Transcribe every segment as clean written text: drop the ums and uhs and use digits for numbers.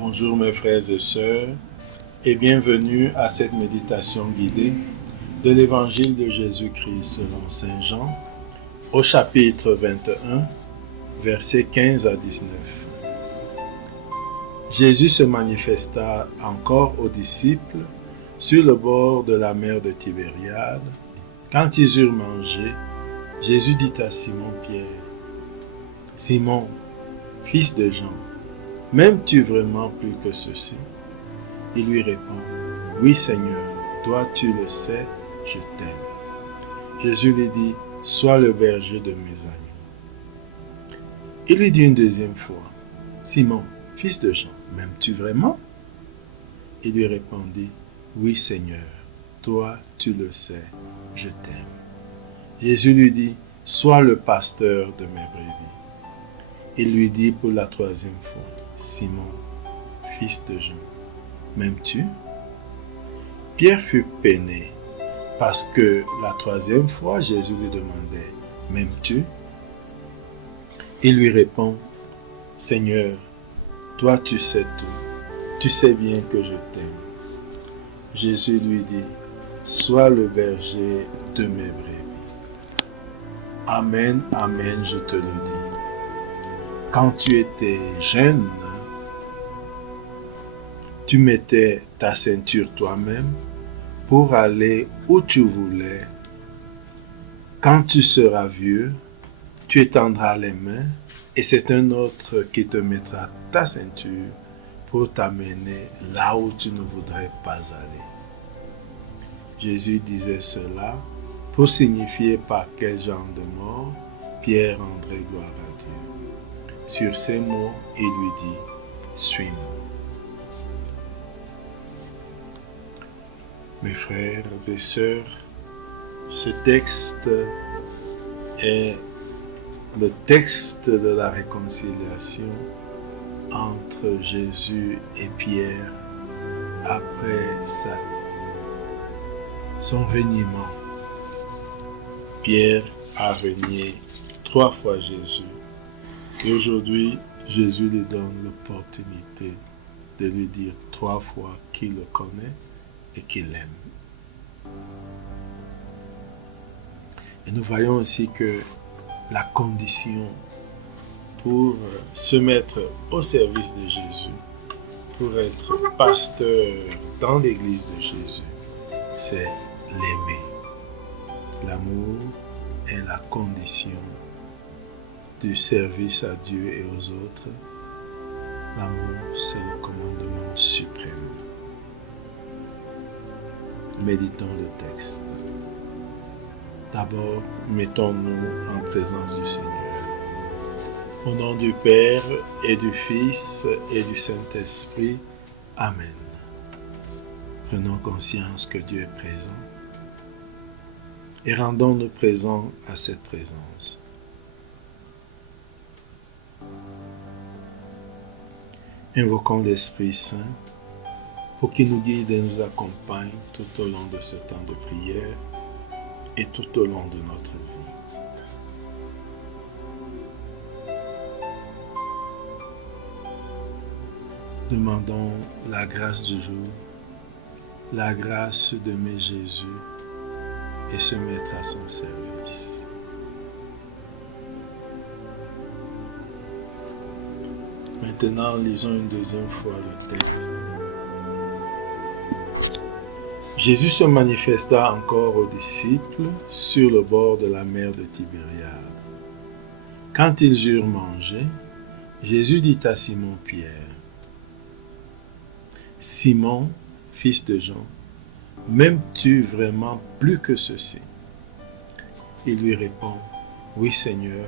Bonjour mes frères et sœurs et bienvenue à cette méditation guidée de l'Évangile de Jésus-Christ selon Saint Jean au chapitre 21, versets 15 à 19. Jésus se manifesta encore aux disciples sur le bord de la mer de Tibériade. Quand ils eurent mangé, Jésus dit à Simon-Pierre, « Simon, fils de Jean, m'aimes-tu vraiment plus que ceci ?» Il lui répond, « Oui Seigneur, toi tu le sais, je t'aime. » Jésus lui dit, « Sois le berger de mes agneaux. » Il lui dit une deuxième fois, « Simon, fils de Jean, m'aimes-tu vraiment ?» Il lui répondit, « Oui Seigneur, toi tu le sais, je t'aime. » Jésus lui dit, « Sois le pasteur de mes brebis. » Il lui dit pour la troisième fois, « Simon, fils de Jean, m'aimes-tu » Pierre fut peiné parce que la troisième fois, Jésus lui demandait, « M'aimes-tu » Il lui répond, « Seigneur, toi tu sais tout, tu sais bien que je t'aime. » Jésus lui dit, « Sois le berger de mes brebis. » Amen, amen, je te le dis. Quand tu étais jeune, tu mettais ta ceinture toi-même pour aller où tu voulais. Quand tu seras vieux, tu étendras les mains et c'est un autre qui te mettra ta ceinture pour t'amener là où tu ne voudrais pas aller. Jésus disait cela pour signifier par quel genre de mort Pierre rendrait gloire à Dieu. Sur ces mots, il lui dit, « Suis-moi. » Mes frères et sœurs, ce texte est le texte de la réconciliation entre Jésus et Pierre après son reniement. Pierre a renié 3 fois Jésus et aujourd'hui Jésus lui donne l'opportunité de lui dire 3 fois qu'il le connaît et qu'il l'aime. Et nous voyons aussi que la condition pour se mettre au service de Jésus, pour être pasteur dans l'église de Jésus, c'est l'aimer. L'amour est la condition du service à Dieu et aux autres. L'amour, c'est le commandement suprême. Méditons le texte. D'abord, mettons-nous en présence du Seigneur. Au nom du Père et du Fils et du Saint-Esprit. Amen. Prenons conscience que Dieu est présent et rendons-nous présents à cette présence. Invoquons l'Esprit Saint pour qu'il nous guide et nous accompagne tout au long de ce temps de prière et tout au long de notre vie. Demandons la grâce du jour, la grâce d'aimer Jésus et se mettre à son service. Maintenant, lisons une deuxième fois le texte. Jésus se manifesta encore aux disciples sur le bord de la mer de Tibériade. Quand ils eurent mangé, Jésus dit à Simon-Pierre, « Simon, fils de Jean, m'aimes-tu vraiment plus que ceci ?» Il lui répond, « Oui Seigneur,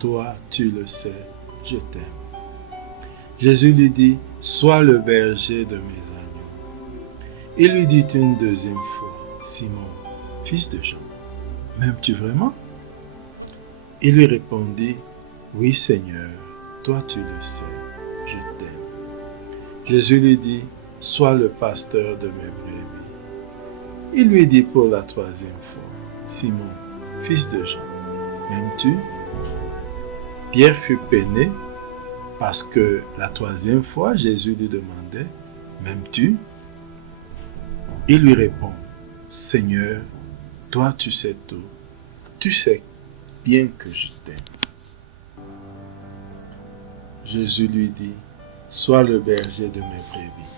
toi tu le sais, je t'aime. » Jésus lui dit, « Sois le berger de mes agneaux. » Il lui dit une deuxième fois, « Simon, fils de Jean, m'aimes-tu vraiment ?» Il lui répondit, « Oui Seigneur, toi tu le sais, je t'aime. » Jésus lui dit, « Sois le pasteur de mes brebis. » Il lui dit pour la troisième fois, « Simon, fils de Jean, m'aimes-tu » Pierre fut peiné Parce que la troisième fois, Jésus lui demandait, m'aimes-tu? Il lui répond, Seigneur, toi tu sais tout, tu sais bien que je t'aime. Jésus lui dit, sois le berger de mes brebis.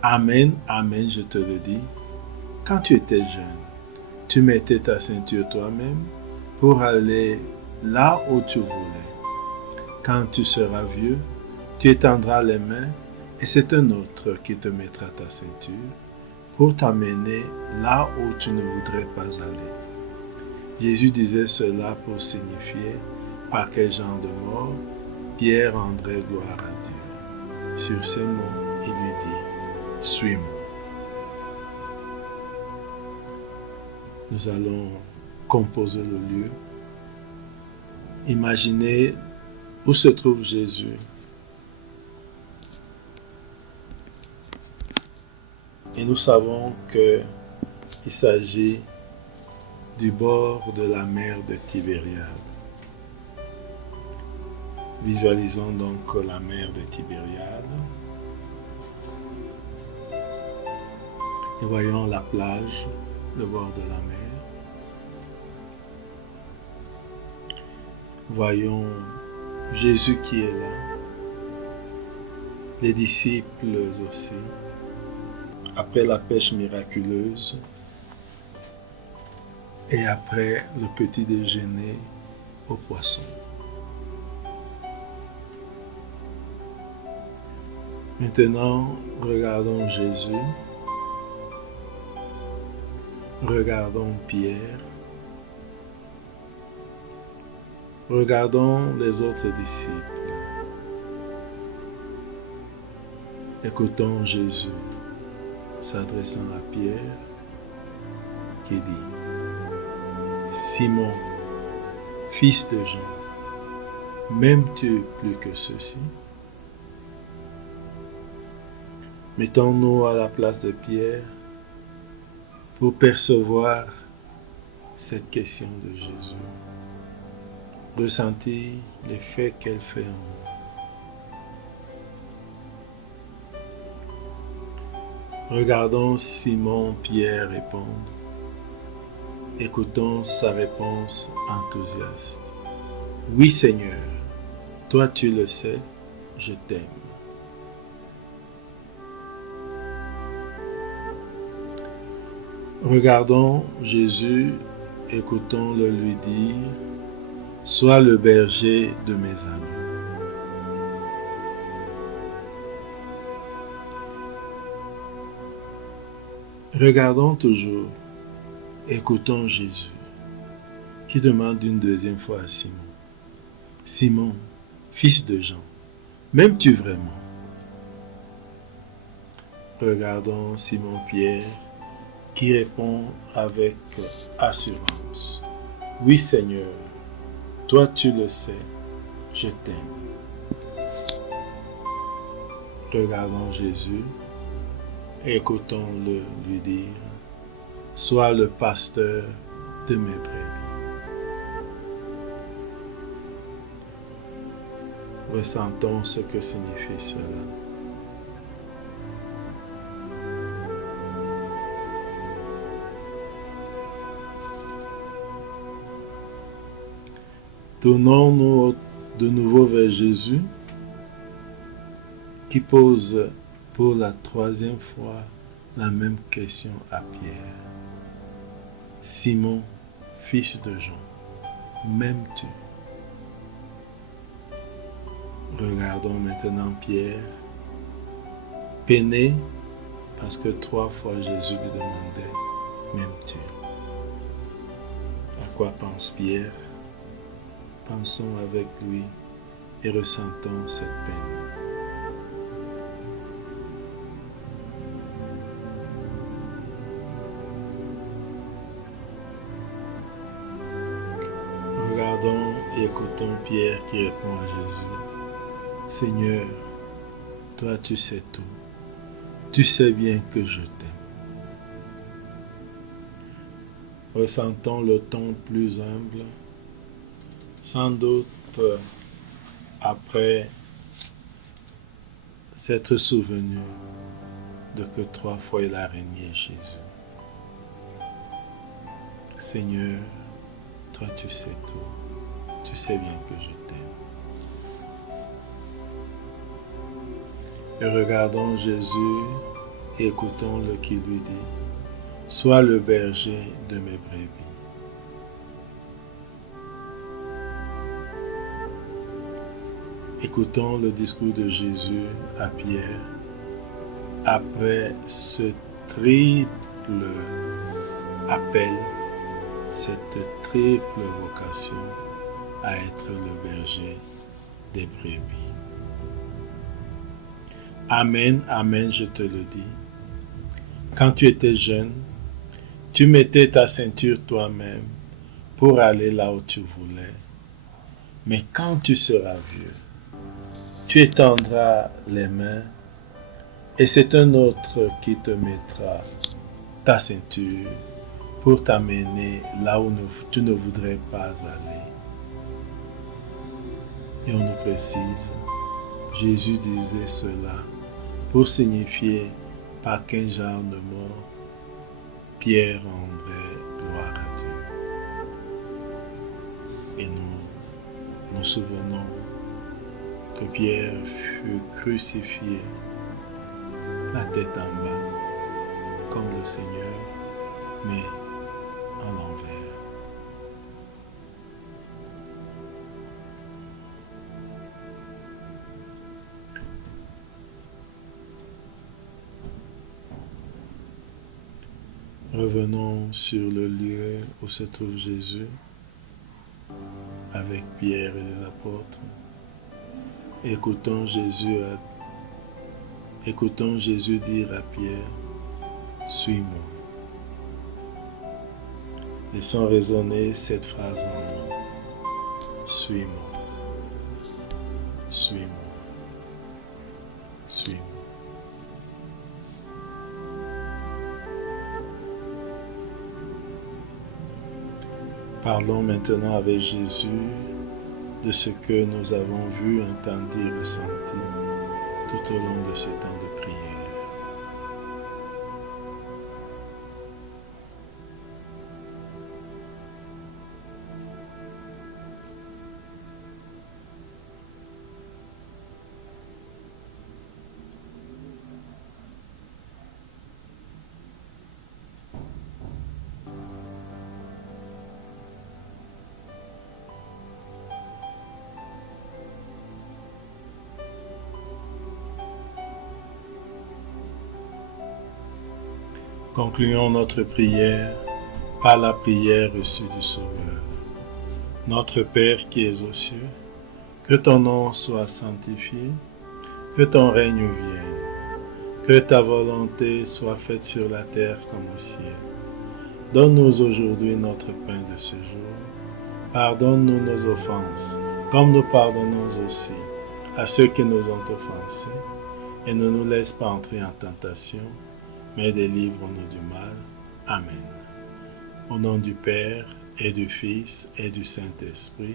Amen, amen, je te le dis, quand tu étais jeune, tu mettais ta ceinture toi-même pour aller là où tu voulais. Quand tu seras vieux, tu étendras les mains et c'est un autre qui te mettra ta ceinture pour t'amener là où tu ne voudrais pas aller. Jésus disait cela pour signifier par quel genre de mort Pierre rendrait gloire à Dieu. Sur ces mots, il lui dit, suis-moi. Nous allons composer le lieu. Imaginez où se trouve Jésus. Et nous savons qu'il s'agit du bord de la mer de Tibériade. Visualisons donc la mer de Tibériade. Et voyons la plage, le bord de la mer. Voyons Jésus qui est là, les disciples aussi, après la pêche miraculeuse et après le petit déjeuner aux poissons. Maintenant, regardons Jésus, regardons Pierre, regardons les autres disciples. Écoutons Jésus s'adressant à Pierre qui dit, Simon, fils de Jean, m'aimes-tu plus que ceux-ci? Mettons-nous à la place de Pierre pour percevoir cette question de Jésus. Ressentir l'effet qu'elle fait en nous. Regardons Simon-Pierre répondre. Écoutons sa réponse enthousiaste. Oui Seigneur, toi tu le sais, je t'aime. Regardons Jésus, écoutons-le lui dire, sois le berger de mes agneaux. Regardons toujours, écoutons Jésus, qui demande une deuxième fois à Simon. Simon, fils de Jean, m'aimes-tu vraiment? Regardons Simon-Pierre, qui répond avec assurance. Oui Seigneur, toi tu le sais, je t'aime. Regardons Jésus, écoutons-le lui dire, sois le pasteur de mes brebis. Ressentons ce que signifie cela. Tournons-nous de nouveau vers Jésus, qui pose pour la troisième fois la même question à Pierre. Simon, fils de Jean, m'aimes-tu? Regardons maintenant Pierre, peiné parce que 3 fois Jésus lui demandait, m'aimes-tu? À quoi pense Pierre? Pensons avec lui et ressentons cette peine. Regardons et écoutons Pierre qui répond à Jésus. Seigneur, toi tu sais tout. Tu sais bien que je t'aime. Ressentons le ton plus humble. Sans doute, après s'être souvenu de que 3 fois il a régné Jésus. Seigneur, toi tu sais tout. Tu sais bien que je t'aime. Et regardons Jésus et écoutons-le qui lui dit, « Sois le berger de mes brebis. » Écoutons le discours de Jésus à Pierre après ce triple appel, cette triple vocation à être le berger des brebis. Amen, amen, je te le dis. Quand tu étais jeune, tu mettais ta ceinture toi-même pour aller là où tu voulais. Mais quand tu seras vieux, tu étendras les mains et c'est un autre qui te mettra ta ceinture pour t'amener là où tu ne voudrais pas aller. Et on nous précise, Jésus disait cela pour signifier par quel genre de mort Pierre rendrait gloire à Dieu. Et nous nous souvenons que Pierre fut crucifié la tête en bas comme le Seigneur, mais en l'envers. Revenons sur le lieu où se trouve Jésus avec Pierre et les apôtres. Écoutons Jésus dire à Pierre, « Suis-moi ». Laissons résonner cette phrase en nous. « Suis-moi, suis-moi, suis-moi ». Parlons maintenant avec Jésus de ce que nous avons vu, entendu et ressenti tout au long de ce temps de prière. Concluons notre prière par la prière reçue du Sauveur. Notre Père qui es aux cieux, que ton nom soit sanctifié, que ton règne vienne, que ta volonté soit faite sur la terre comme au ciel. Donne-nous aujourd'hui notre pain de ce jour. Pardonne-nous nos offenses, comme nous pardonnons aussi à ceux qui nous ont offensés, et ne nous laisse pas entrer en tentation, mais délivre-nous du mal. Amen. Au nom du Père, et du Fils, et du Saint-Esprit.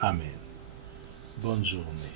Amen. Bonne journée.